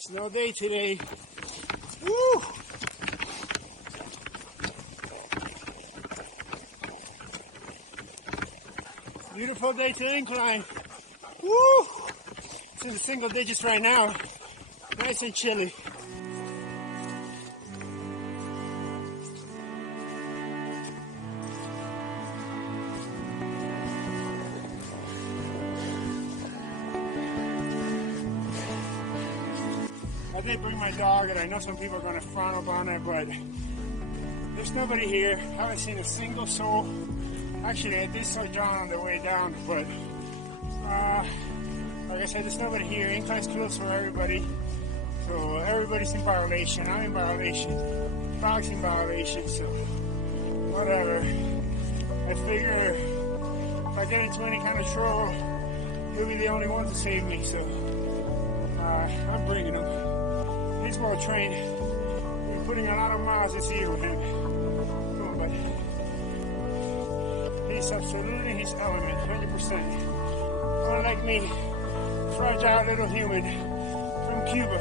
Snow day today. Woo! Beautiful day to Incline. Woo! It's in the single digits right now. Nice and chilly. I did bring my dog, and I know some people are going to frown upon it, but there's nobody here. I haven't seen a single soul. Actually, I did saw John on the way down, but like I said, there's nobody here. Incline's closed for everybody, so everybody's in violation. I'm in violation. Dog's in violation, so whatever. I figure if I get into any kind of trouble, he'll be the only one to save me, so I'm bringing him. He's well trained. We're putting a lot of miles this year with him. Come on, buddy. He's absolutely his element, 100%. Unlike me, fragile little human from Cuba.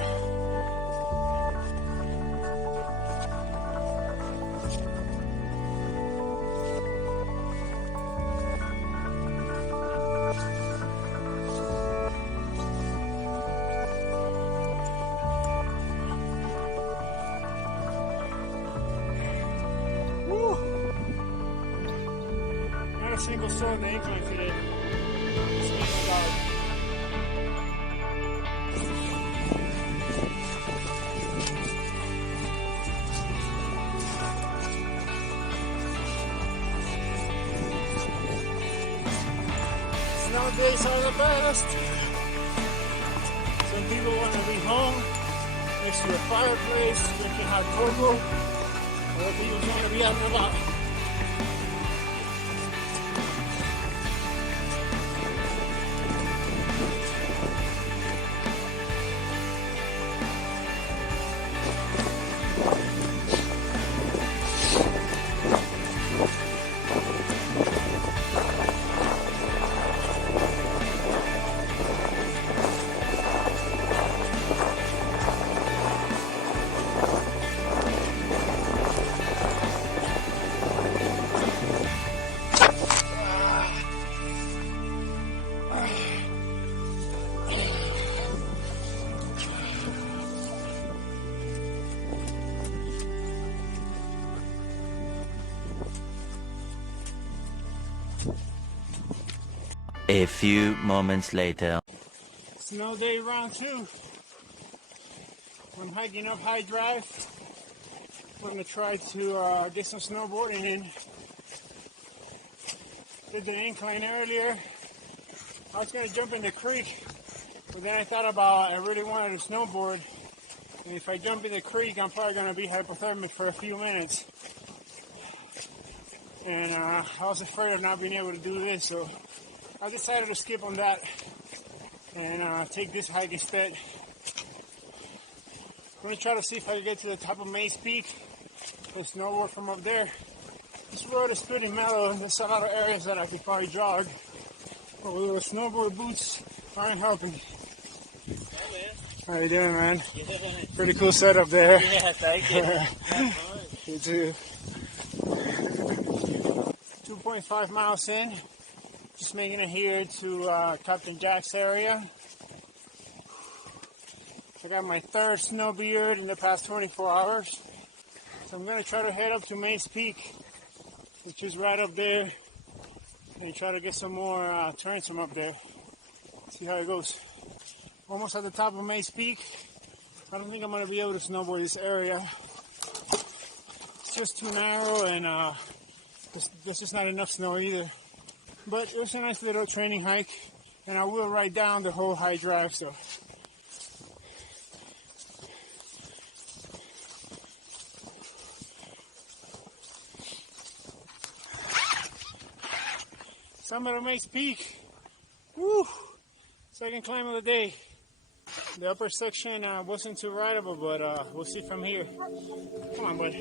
A single soul in the Incline today. It's me and the dog. Snow days are the best. Some people want to be home next to a fireplace, drinking hot cocoa. Other people want to be out and about. A few moments later. Snow day round 2. I'm hiking up High Drive. I'm going to try to get some snowboarding in. Did the Incline earlier. I was going to jump in the creek, but then I thought about I really wanted to snowboard. And if I jump in the creek, I'm probably going to be hypothermic for a few minutes. And I was afraid of not being able to do this, so I decided to skip on that and take this hike instead. I'm going to try to see if I can get to the top of Mays Peak and snowboard from up there. This road is pretty mellow and there's a lot of areas that I could probably jog, but with the snowboard boots aren't helping. Hey, man. How you doing, man? Yeah. Pretty cool setup there. Yeah, thank you. You too. 2.5 miles in. Just making it here to Captain Jack's area. I got my third snowbeard in the past 24 hours. So I'm going to try to head up to Mays Peak, which is right up there, and try to get some more turns from up there. See how it goes. Almost at the top of Mays Peak. I don't think I'm going to be able to snowboard this area. It's just too narrow and there's just not enough snow either. But it was a nice little training hike, and I will ride down the whole High Drive, so. Summit of Mays Peak. Woo! Second climb of the day. The upper section wasn't too rideable, but we'll see from here. Come on, bud.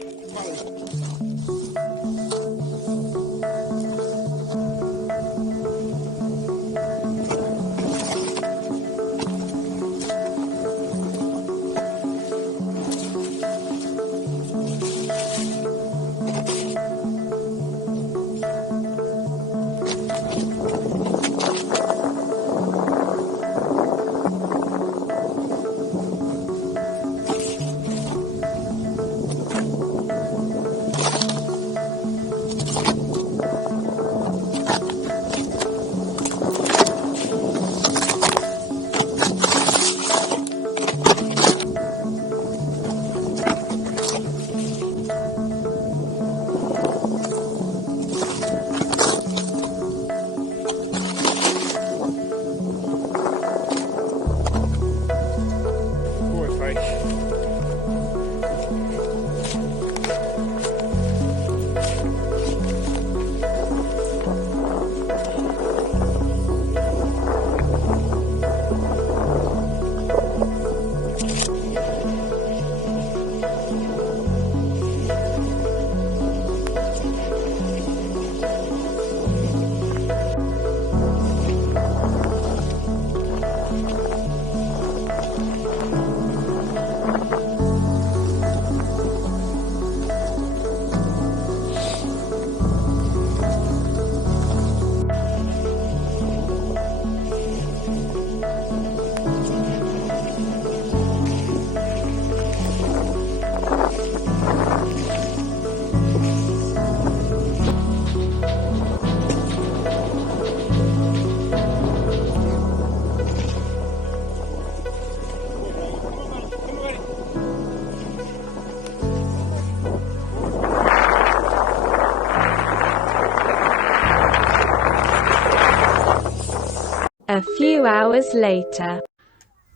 hours later.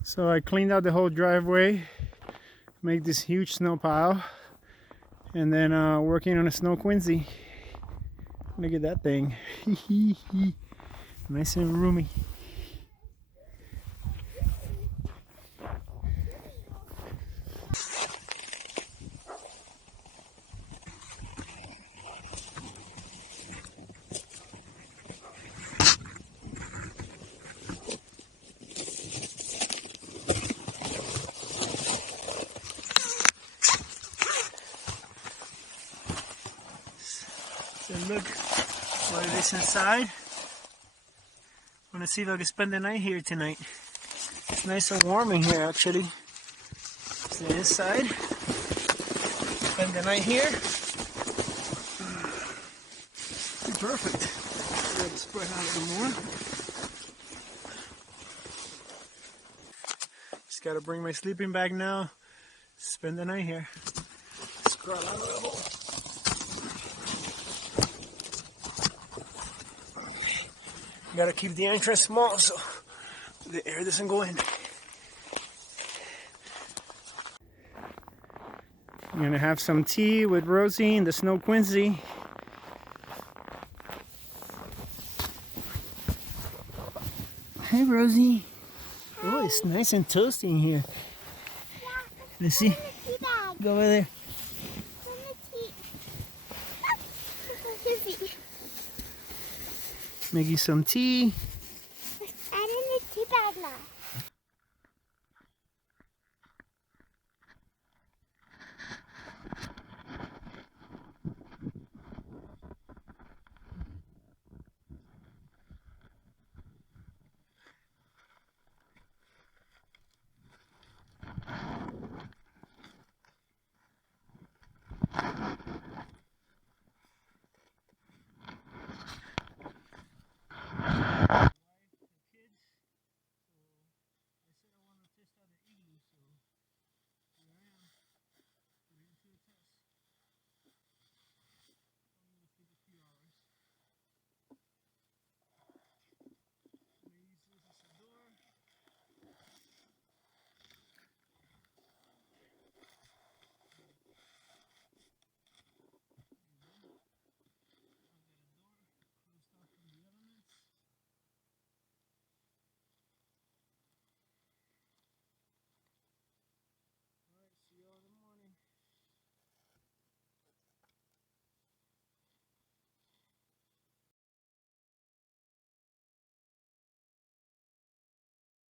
So I cleaned out the whole driveway, make this huge snow pile, and then working on a snow quincy. Look at that thing. Nice and roomy. So look what it is inside. I'm gonna see if I can spend the night here tonight. It's nice and warm in here actually. It's the inside. Spend the night here. Perfect. Let's spread out a little more. Just gotta bring my sleeping bag now. Spend the night here. Scroll out a little. Gotta keep the entrance small so the air doesn't go in. I'm gonna have some tea with Rosie and the snow quincy. Hey Rosie. Oh, it's nice and toasty in here. Let's see. Go over there. Make you some tea.